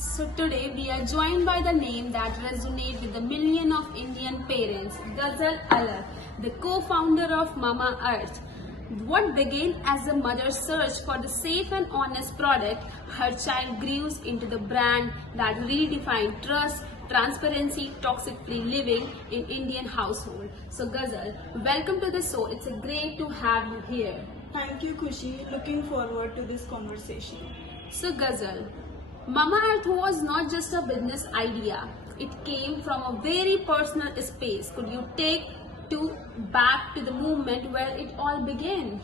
So today we are joined by the name that resonates with the million of Indian parents, Ghazal Alakh, the co-founder of Mammaearth. What began as a mother's search for the safe and honest product, her child grew into the brand that redefined trust, transparency, toxic-free living in Indian household. So Ghazal, welcome to the show. It's a great to have you here. Thank you, Khushi. Looking forward to this conversation. So Ghazal, Mammaearth was not just a business idea. It came from a very personal space. Could you take to back to the moment where it all began?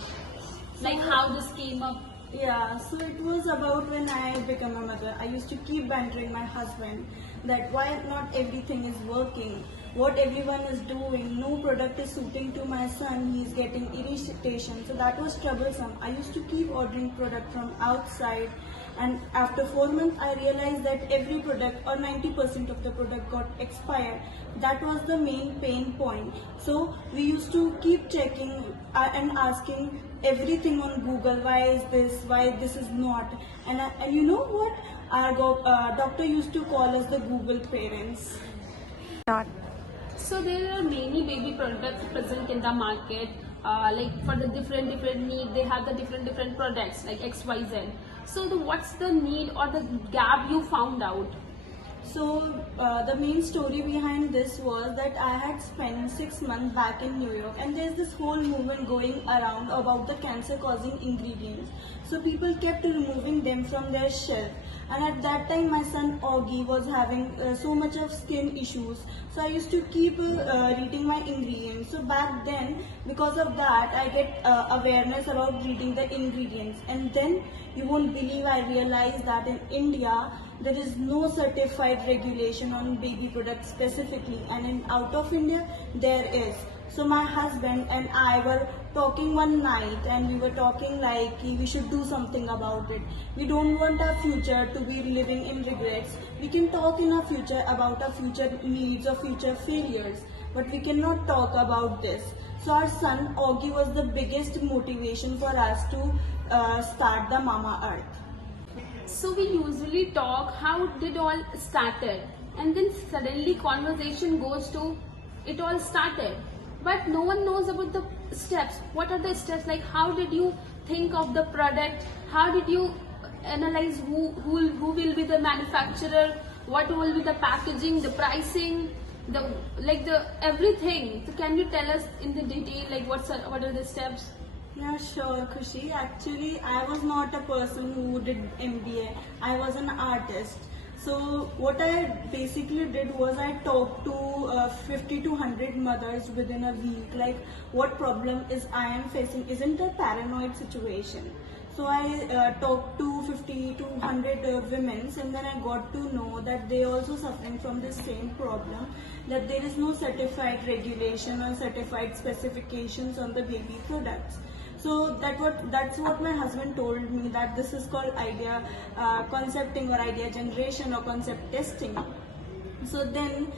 Like how this came up? Yeah, so it was about when I became a mother. I used to keep bantering my husband that why not everything is working, what everyone is doing, no product is suiting to my son, he is getting irritation. So that was troublesome. I used to keep ordering product from outside, and after 4 months I realized that every product or 90% of the product got expired. That was the main pain point. So we used to keep checking and asking everything on Google, why is this, why this is not, and you know what, our doctor used to call us the Google parents. So there are many baby products present in the market. Like for the different need, they have the different products like XYZ. So what's the need or the gap you found out? So the main story behind this was that I had spent 6 months back in New York, and there's this whole movement going around about the cancer causing ingredients. So people kept removing them from their shelf, and at that time my son Augie was having so much of skin issues. So I used to keep reading my ingredients. So back then, because of that, I get awareness about reading the ingredients, and then you won't believe I realized that in India there is no certified regulation on baby products specifically, and in out of India there is. So my husband and I were talking one night, and we were talking like we should do something about it. We don't want our future to be living in regrets. We can talk in our future about our future needs or future failures, but we cannot talk about this. So our son Augie was the biggest motivation for us to start the Mammaearth. So we usually talk how did all started, and then suddenly conversation goes to it all started, but no one knows about the steps. What are the steps? Like how did you think of the product? How did you analyze who will be the manufacturer? What will be the packaging, the pricing, the everything? So can you tell us in the detail like what are the steps? Yeah, sure, Khushi. Actually, I was not a person who did MBA. I was an artist. So what I basically did was I talked to 50 to 100 mothers within a week. Like, what problem is I am facing? Isn't a paranoid situation? So I talked to 50 to 100 women, and then I got to know that they also suffering from the same problem, that there is no certified regulation or certified specifications on the baby products. So that's what my husband told me, that this is called idea concepting or idea generation or concept testing. So then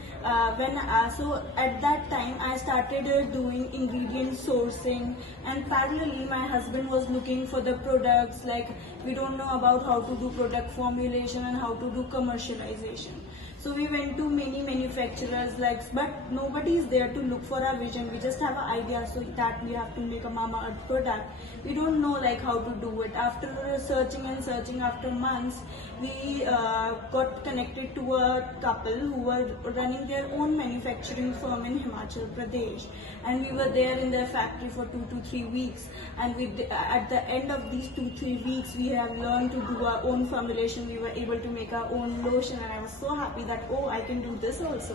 so at that time I started doing ingredient sourcing, and parallelly my husband was looking for the products. Like, we don't know about how to do product formulation and how to do commercialization. So we went to many manufacturers, but nobody is there to look for our vision. We just have an idea, so that we have to make a Mammaearth product. We don't know how to do it. After searching and searching, after months, we got connected to a couple who were running their own manufacturing firm in Himachal Pradesh, and we were there in their factory for 2 to 3 weeks. And at the end of these 2-3 weeks, we have learned to do our own formulation. We were able to make our own lotion, and I was so happy that, oh, I can do this also.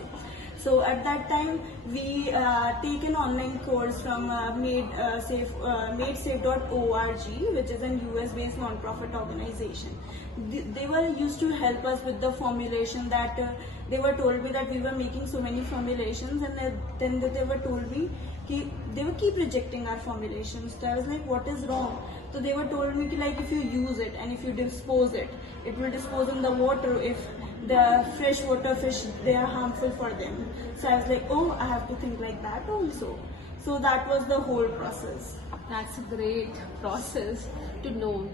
So at that time, we take an online course from madesafe.org, which is an US-based non-profit organization. They were used to help us with the formulation. That they were told me that we were making so many formulations, and then they were told me they would keep rejecting our formulations. So I was like, what is wrong? So they were told me if you use it and if you dispose it, it will dispose in the water. If the freshwater fish, they are harmful for them. So I was like, oh, I have to think like that also. So that was the whole process. That's a great process to know.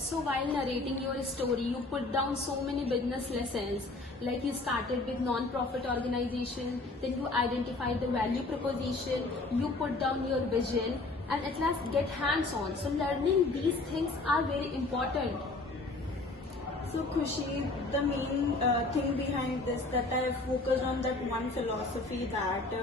So while narrating your story, you put down so many business lessons. Like you started with non-profit organization, then you identified the value proposition, you put down your vision, and at last get hands-on. So learning these things are very important. So Khushi, the main thing behind this that I focused on that one philosophy that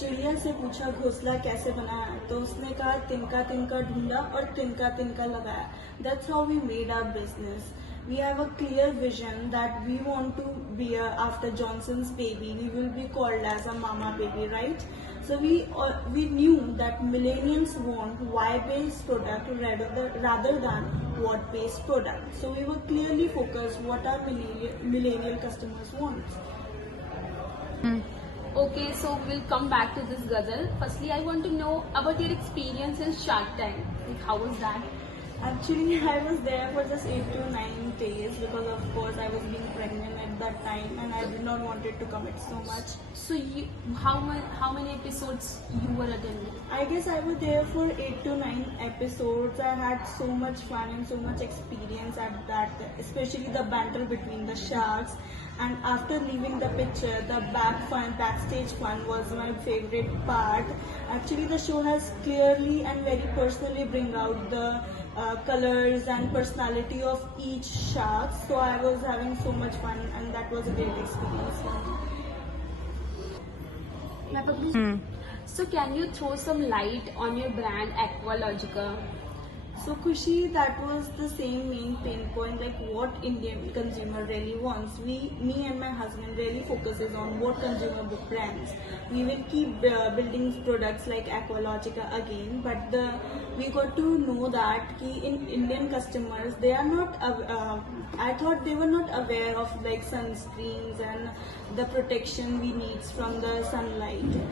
चिड़िया से पूछा घोंसला कैसे बनाया तो उसने कहा तिनका तिनका ढूंढा और तिनका तिनका लगाया. That's how we made our business. We have a clear vision that we want to be after Johnson's baby. We will be called as a mama baby, right? So we knew that millennials want why-based product rather than what-based product. So we were clearly focused what our millennial customers want. Okay, so we'll come back to this Ghazal. Firstly, I want to know about your experience in Shark Tank. Like, how was that? Actually, I was there for just 8 to 9 days because, of course, I was being pregnant at that time and I did not wanted to commit so much. So, how many episodes you were attending? I guess I was there for 8 to 9 episodes. I had so much fun and so much experience at that, especially the banter between the sharks. And after leaving the picture, the backstage fun was my favorite part. Actually, the show has clearly and very personally bring out the colors and personality of each shark. So I was having so much fun, and that was a great experience for me. So can you throw some light on your brand Aqualogica? So Khushi, that was the same main pain point, like what Indian consumer really wants. Me and my husband really focuses on what consumer brands. We will keep building products like Aqualogica again, but we got to know that in Indian customers, they are not, I thought they were not aware of like sunscreens and the protection we need from the sunlight.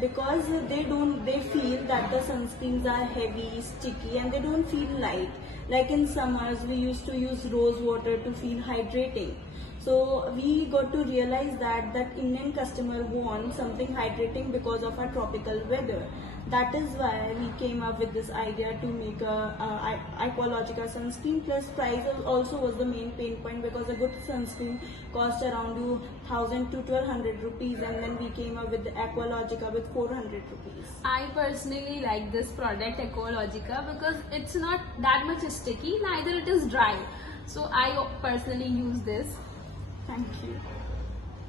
Because they feel that the sunscreens are heavy, sticky, and they don't feel light. Like in summers, we used to use rose water to feel hydrating. So we got to realize that Indian customer wants something hydrating because of our tropical weather. That is why we came up with this idea to make a Aqualogica sunscreen. Plus price also was the main pain point because a good sunscreen cost around 1,000 to 1,200 rupees, and then we came up with the Aqualogica with 400 rupees. I personally like this product Aqualogica because it's not that much sticky, neither it is dry. So I personally use this. Thank you.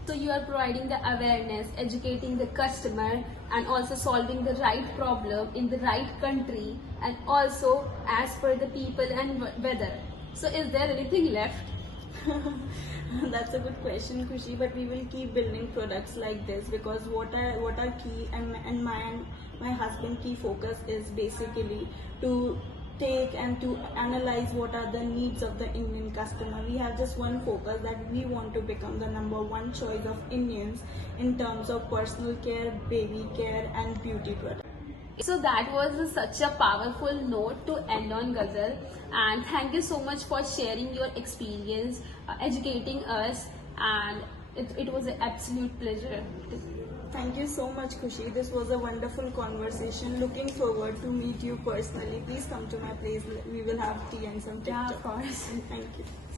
So you are providing the awareness, educating the customer, and also solving the right problem in the right country, and also as per the people and weather. So is there anything left? That's a good question, Khushi, but we will keep building products like this because what our key and my husband key focus is basically to take and to analyze what are the needs of the Indian customer. We have just one focus that we want to become the #1 choice of Indians in terms of personal care, baby care, and beauty products. So that was such a powerful note to end on, Ghazal, and thank you so much for sharing your experience, educating us, and it was an absolute pleasure. Thank you so much, Khushi. This was a wonderful conversation. Looking forward to meet you personally. Please come to my place. We will have tea and some TikTok. Yeah, of course. Thank you.